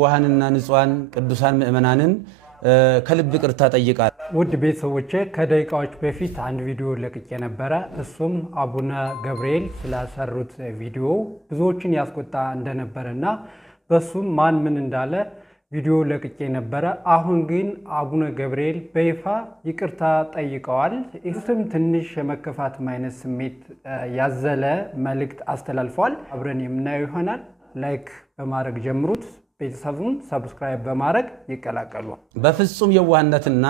የዋሃንና ንጹሃን ቅዱሳን ምእመናንን ከልብ ይቅርታ ጠይቃል። ውድ ቤተሰቦቼ ከደቂቃዎች በፊት አንድ ቪዲዮ ለቅቄ ነበረ። እሱም አቡነ ገብርኤል ስላሰሩት ቪዲዮ ብዙዎችን ያስቆጣ እንደነበረና በሱም ማን ምን እንዳለ ቪዲዮ ለቅቄ ነበረ። አሁን ግን አቡነ ገብርኤል በይፋ ይቅርታ ጠይቀዋል። እሱም ትንሽ የመከፋት አይነት ስሜት ያዘለ መልእክት አስተላልፈዋል። አብረን የምናየው ይሆናል። ላይክ በማድረግ ጀምሩት። ቤተሰቡን ሰብስክራይብ በማድረግ ይቀላቀሉ። በፍጹም የዋህነትና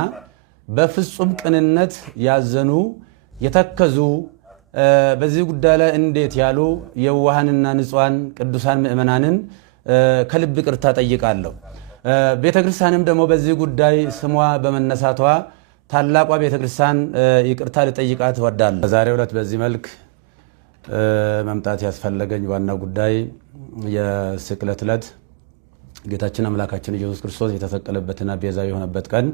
በፍጹም ቅንነት ያዘኑ የተከዙ በዚህ ጉዳይ ላይ እንዴት ያሉ የዋሃንና ንጹሃን ቅዱሳን ምእመናንን ከልብ ይቅርታ ጠይቃለሁ። ቤተክርስቲያንም ደግሞ በዚህ ጉዳይ ስሟ በመነሳቷ ታላቋ ቤተክርስቲያን ይቅርታ ልጠይቃት እወዳለሁ። በዛሬው ዕለት በዚህ መልክ መምጣት ያስፈለገኝ ዋና ጉዳይ የስቅለት ዕለት ጌታችን አምላካችን ኢየሱስ ክርስቶስ የተሰቀለበትና ቤዛ የሆነበት ቀን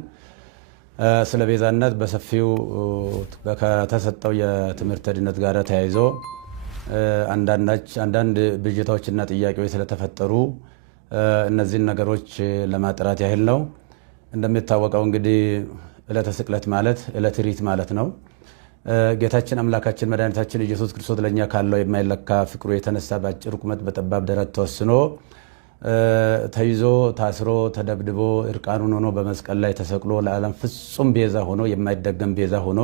ስለ ቤዛነት በሰፊው ከተሰጠው የትምህርተ ድነት ጋር ተያይዞ አንዳንድ ብዥታዎችና ጥያቄዎች ስለተፈጠሩ እነዚህን ነገሮች ለማጥራት ያህል ነው። እንደሚታወቀው እንግዲህ ዕለተ ስቅለት ማለት ዕለተ ሪት ማለት ነው። ጌታችን አምላካችን መድኃኒታችን ኢየሱስ ክርስቶስ ለእኛ ካለው የማይለካ ፍቅሩ የተነሳ በአጭር ቁመት በጠባብ ደረት ተወስኖ ተይዞ ታስሮ ተደብድቦ እርቃኑን ሆኖ በመስቀል ላይ ተሰቅሎ ለዓለም ፍጹም ቤዛ ሆኖ የማይደገም ቤዛ ሆኖ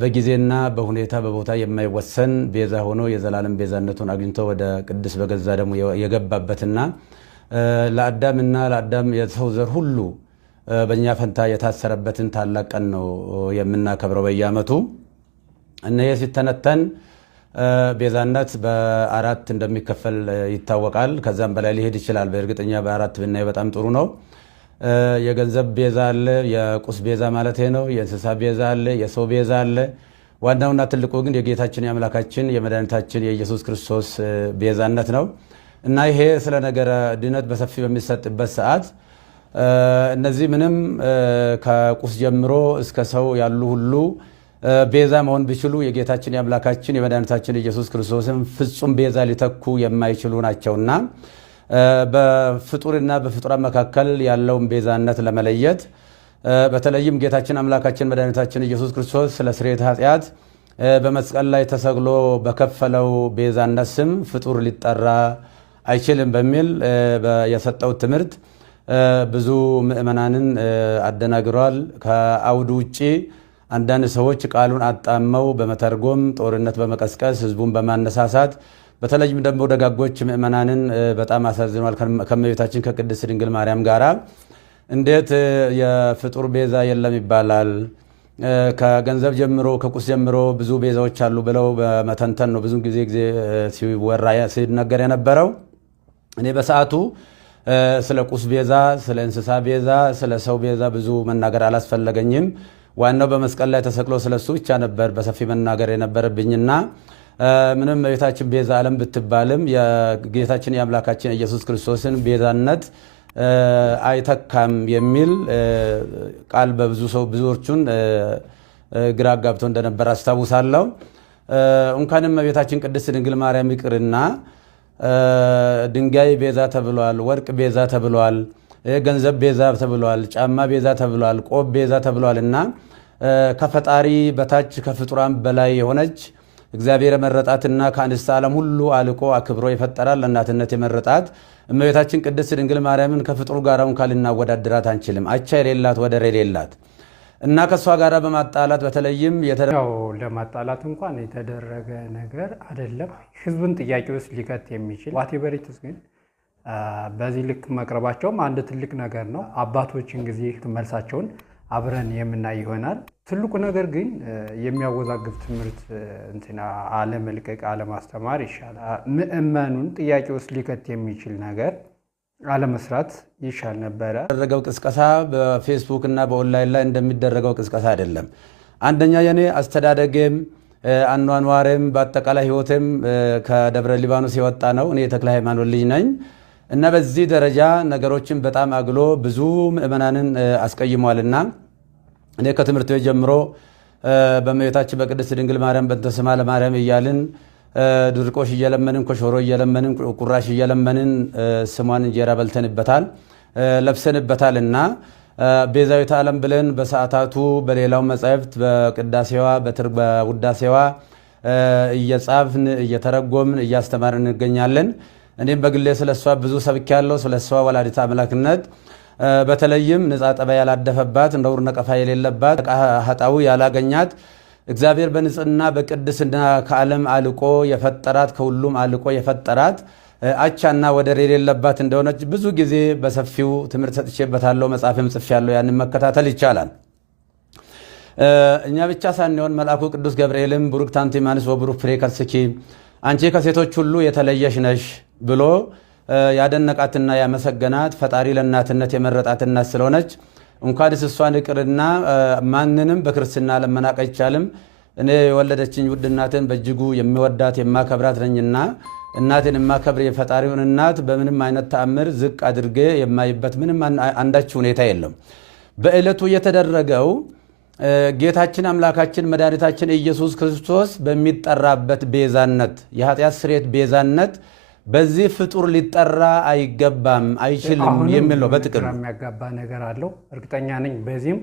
በጊዜና በሁኔታ በቦታ የማይወሰን ቤዛ ሆኖ የዘላለም ቤዛነቱን አግኝቶ ወደ ቅድስ በገዛ ደግሞ የገባበትና ለአዳምና ለአዳም የሰው ዘር ሁሉ በእኛ ፈንታ የታሰረበትን ታላቅ ቀን ነው የምናከብረው በየዓመቱ። እነዚህ ሲተነተን ቤዛነት በአራት እንደሚከፈል ይታወቃል። ከዛም በላይ ሊሄድ ይችላል። በእርግጠኛ በአራት ብናየው በጣም ጥሩ ነው። የገንዘብ ቤዛ አለ፣ የቁስ ቤዛ ማለት ነው። የእንስሳ ቤዛ አለ፣ የሰው ቤዛ አለ። ዋናውና ትልቁ ግን የጌታችን የአምላካችን የመድኃኒታችን የኢየሱስ ክርስቶስ ቤዛነት ነው እና ይሄ ስለ ነገረ ድነት በሰፊ በሚሰጥበት ሰዓት እነዚህ ምንም ከቁስ ጀምሮ እስከ ሰው ያሉ ሁሉ ቤዛ መሆን ቢችሉ የጌታችን የአምላካችን የመድኃኒታችን ኢየሱስ ክርስቶስን ፍጹም ቤዛ ሊተኩ የማይችሉ ናቸውና በፍጡርና በፍጡራን መካከል ያለውን ቤዛነት ለመለየት በተለይም ጌታችን አምላካችን መድኃኒታችን ኢየሱስ ክርስቶስ ስለ ስርየተ ኃጢአት በመስቀል ላይ ተሰቅሎ በከፈለው ቤዛነት ስም ፍጡር ሊጠራ አይችልም በሚል የሰጠው ትምህርት ብዙ ምእመናንን አደናግሯል። ከአውዱ ውጪ አንዳንድ ሰዎች ቃሉን አጣመው በመተርጎም ጦርነት በመቀስቀስ ህዝቡን በማነሳሳት በተለይም ደግሞ ደጋጎች ምእመናንን በጣም አሳዝኗል። ከእመቤታችን ከቅድስት ድንግል ማርያም ጋራ እንዴት የፍጡር ቤዛ የለም ይባላል? ከገንዘብ ጀምሮ ከቁስ ጀምሮ ብዙ ቤዛዎች አሉ ብለው በመተንተን ነው ብዙ ጊዜ ሲወራ ሲነገር የነበረው። እኔ በሰዓቱ ስለ ቁስ ቤዛ፣ ስለ እንስሳ ቤዛ፣ ስለ ሰው ቤዛ ብዙ መናገር አላስፈለገኝም። ዋናው በመስቀል ላይ ተሰቅሎ ስለሱ ብቻ ነበር በሰፊ መናገር የነበረብኝና ምንም ቤታችን ቤዛ ዓለም ብትባልም የጌታችን የአምላካችን ኢየሱስ ክርስቶስን ቤዛነት አይተካም የሚል ቃል በብዙ ሰው ብዙዎቹን ግራ ጋብቶ እንደነበር አስታውሳለሁ። እንኳንም ቤታችን ቅድስት ድንግል ማርያም ይቅርና ድንጋይ ቤዛ ተብሏል፣ ወርቅ ቤዛ ተብሏል፣ ገንዘብ ቤዛ ተብሏል፣ ጫማ ቤዛ ተብሏል፣ ቆብ ቤዛ ተብሏል እና ከፈጣሪ በታች ከፍጡራን በላይ የሆነች እግዚአብሔር የመረጣትና ከአንስተ ዓለም ሁሉ አልቆ አክብሮ የፈጠራል ለእናትነት የመረጣት እመቤታችን ቅድስት ድንግል ማርያምን ከፍጡር ጋር እንኳን ልናወዳድራት አንችልም። አቻ የሌላት ወደር የሌላት እና ከእሷ ጋር በማጣላት በተለይም ያው ለማጣላት እንኳን የተደረገ ነገር አይደለም። ህዝብን ጥያቄ ውስጥ ሊከት የሚችል ዋቴቨሪትስ ግን በዚህ ልክ መቅረባቸውም አንድ ትልቅ ነገር ነው። አባቶችን ጊዜ መልሳቸውን አብረን የምናይ ይሆናል። ትልቁ ነገር ግን የሚያወዛግብ ትምህርት አለመልቀቅ አለማስተማር ይሻላል። ምእመኑን ጥያቄ ውስጥ ሊከት የሚችል ነገር አለመስራት ይሻል ነበረ። ያደረገው ቅስቀሳ በፌስቡክ እና በኦንላይን ላይ እንደሚደረገው ቅስቀሳ አይደለም። አንደኛ የኔ አስተዳደጌም አኗኗሬም በአጠቃላይ ህይወቴም ከደብረ ሊባኖስ የወጣ ነው። እኔ የተክለ ሃይማኖት ልጅ ነኝ እና በዚህ ደረጃ ነገሮችን በጣም አግሎ ብዙ ምእመናንን አስቀይሟልና እኔ ከትምህርት ቤት ጀምሮ በእመቤታችን በቅድስት ድንግል ማርያም በእንተ ስማ ለማርያም እያልን ድርቆሽ እየለመንን ኮሾሮ እየለመንን ቁራሽ እየለመንን ስሟን እንጀራ በልተንበታል ለብሰንበታል እና ቤዛዊተ ዓለም ብለን በሰዓታቱ በሌላው መጻሕፍት በቅዳሴዋ በውዳሴዋ እየጻፍን እየተረጎምን እያስተማርን እንገኛለን። እኔም በግሌ ስለሷ ብዙ ሰብኬያለሁ። ስለሷ ወላዲተ አምላክነት በተለይም ንጻ ጠባይ ያላደፈባት ነውር ነቀፋ የሌለባት ኃጣው ያላገኛት እግዚአብሔር በንጽህና በቅድስና ከዓለም አልቆ የፈጠራት ከሁሉም አልቆ የፈጠራት አቻና ወደር የሌለባት እንደሆነች ብዙ ጊዜ በሰፊው ትምህርት ሰጥቼበታለሁ። መጽሐፍም ጽፌያለሁ። ያንን መከታተል ይቻላል። እኛ ብቻ ሳንሆን መልአኩ ቅዱስ ገብርኤልም ቡሩክት አንቲ እማንስት ወቡሩክ ፍሬ ከርስኪ አንቺ ከሴቶች ሁሉ የተለየሽ ነሽ ብሎ ያደነቃትና ያመሰገናት ፈጣሪ ለእናትነት የመረጣት እናት ስለሆነች እንኳንስ እሷን ይቅርና ማንንም በክርስትና ለመናቅ አይቻልም። እኔ የወለደችኝ ውድ እናትን በእጅጉ የሚወዳት የማከብራት ነኝና እናትን የማከብር የፈጣሪውን እናት በምንም አይነት ተአምር ዝቅ አድርጌ የማይበት ምንም አንዳች ሁኔታ የለም። በዕለቱ የተደረገው ጌታችን አምላካችን መድኃኒታችን ኢየሱስ ክርስቶስ በሚጠራበት ቤዛነት የኃጢአት ስርየት ቤዛነት በዚህ ፍጡር ሊጠራ አይገባም አይችልም የሚል ነው። በጥቅሉ የሚያጋባ ነገር አለው። እርግጠኛ ነኝ በዚህም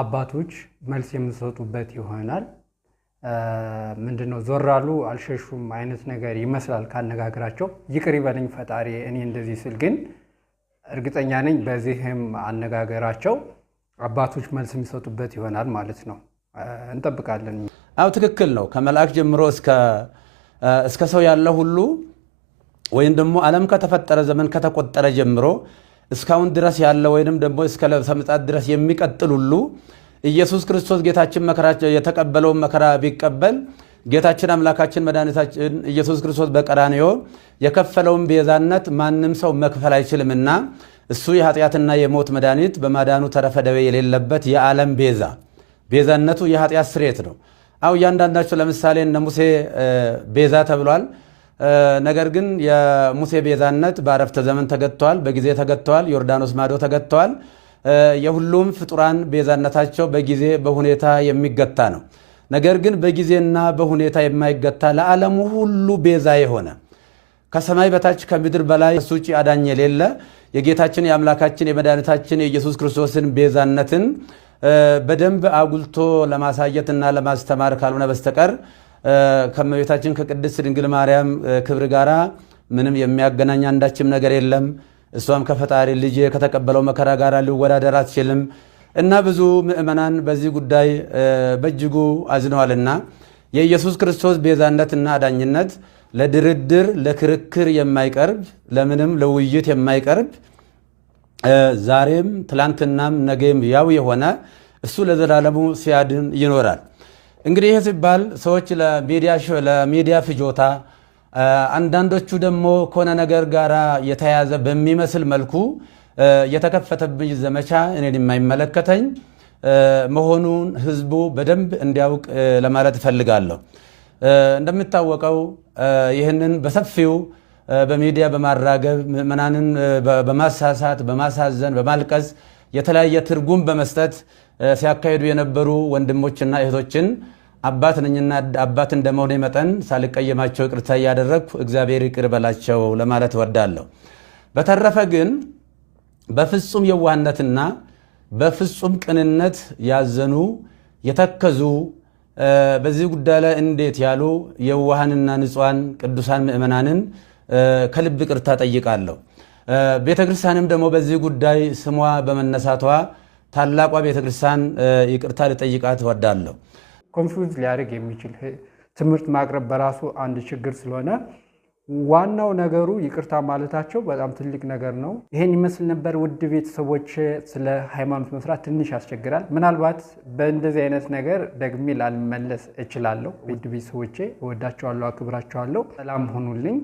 አባቶች መልስ የሚሰጡበት ይሆናል። ምንድነው ዞራሉ አልሸሹም አይነት ነገር ይመስላል ካነጋገራቸው። ይቅር ይበለኝ ፈጣሪ እኔ እንደዚህ ስል፣ ግን እርግጠኛ ነኝ በዚህም አነጋገራቸው አባቶች መልስ የሚሰጡበት ይሆናል ማለት ነው። እንጠብቃለን። አው ትክክል ነው። ከመልአክ ጀምሮ እስከ ሰው ያለ ሁሉ ወይም ደግሞ ዓለም ከተፈጠረ ዘመን ከተቆጠረ ጀምሮ እስካሁን ድረስ ያለ ወይንም ደግሞ እስከ ለብሰ ምጽአት ድረስ የሚቀጥል ሁሉ ኢየሱስ ክርስቶስ ጌታችን መከራ የተቀበለውን መከራ ቢቀበል ጌታችን አምላካችን መድኃኒታችን ኢየሱስ ክርስቶስ በቀራንዮ የከፈለውን ቤዛነት ማንም ሰው መክፈል አይችልምና እሱ የኃጢአትና የሞት መድኃኒት በማዳኑ ተረፈ ደዌ የሌለበት የዓለም ቤዛነቱ የኃጢአት ስርየት ነው። አው እያንዳንዳቸው ለምሳሌ እነ ሙሴ ቤዛ ተብሏል። ነገር ግን የሙሴ ቤዛነት በአረፍተ ዘመን ተገጥተዋል፣ በጊዜ ተገጥተዋል፣ ዮርዳኖስ ማዶ ተገጥተዋል። የሁሉም ፍጡራን ቤዛነታቸው በጊዜ በሁኔታ የሚገታ ነው። ነገር ግን በጊዜና በሁኔታ የማይገታ ለዓለሙ ሁሉ ቤዛ የሆነ ከሰማይ በታች ከምድር በላይ እሱ ውጭ አዳኝ የሌለ የጌታችን የአምላካችን የመድኃኒታችን የኢየሱስ ክርስቶስን ቤዛነትን በደንብ አጉልቶ ለማሳየትና ለማስተማር ካልሆነ በስተቀር ከመቤታችን ከቅድስት ድንግል ማርያም ክብር ጋራ ምንም የሚያገናኝ አንዳችም ነገር የለም። እሷም ከፈጣሪ ልጅ ከተቀበለው መከራ ጋር ሊወዳደር አትችልም እና ብዙ ምእመናን በዚህ ጉዳይ በእጅጉ አዝነዋልና የኢየሱስ ክርስቶስ ቤዛነትና አዳኝነት ለድርድር ለክርክር የማይቀርብ ለምንም ለውይይት የማይቀርብ ዛሬም ትላንትናም ነገም ያው የሆነ እሱ ለዘላለሙ ሲያድን ይኖራል። እንግዲህ ይህ ሲባል ሰዎች ለሚዲያ ፍጆታ፣ አንዳንዶቹ ደግሞ ከሆነ ነገር ጋር የተያዘ በሚመስል መልኩ የተከፈተብኝ ዘመቻ እኔን የማይመለከተኝ መሆኑን ህዝቡ በደንብ እንዲያውቅ ለማለት እፈልጋለሁ። እንደሚታወቀው ይህንን በሰፊው በሚዲያ በማራገብ ምዕመናንን በማሳሳት በማሳዘን በማልቀስ የተለያየ ትርጉም በመስጠት ሲያካሂዱ የነበሩ ወንድሞችና እህቶችን አባት ነኝና አባት እንደመሆኔ መጠን ሳልቀየማቸው ይቅርታ እያደረግኩ እግዚአብሔር ይቅር በላቸው ለማለት እወዳለሁ። በተረፈ ግን በፍጹም የዋህነትና በፍጹም ቅንነት ያዘኑ የተከዙ በዚህ ጉዳይ ላይ እንዴት ያሉ የዋሃንና ንጹሃን ቅዱሳን ምእመናንን ከልብ ይቅርታ ጠይቃለሁ። ቤተክርስቲያንም ደግሞ በዚህ ጉዳይ ስሟ በመነሳቷ ታላቋ ቤተክርስቲያን ይቅርታ ልጠይቃት እወዳለሁ። ኮንፊውዝ ሊያደርግ የሚችል ትምህርት ማቅረብ በራሱ አንድ ችግር ስለሆነ ዋናው ነገሩ ይቅርታ ማለታቸው በጣም ትልቅ ነገር ነው። ይሄን ይመስል ነበር ውድ ቤተሰቦች። ስለ ሃይማኖት መስራት ትንሽ ያስቸግራል። ምናልባት በእንደዚህ አይነት ነገር ደግሜ ላልመለስ እችላለሁ። ውድ ቤተሰቦቼ እወዳቸዋለሁ፣ አክብራቸዋለሁ። ሰላም ሆኑልኝ።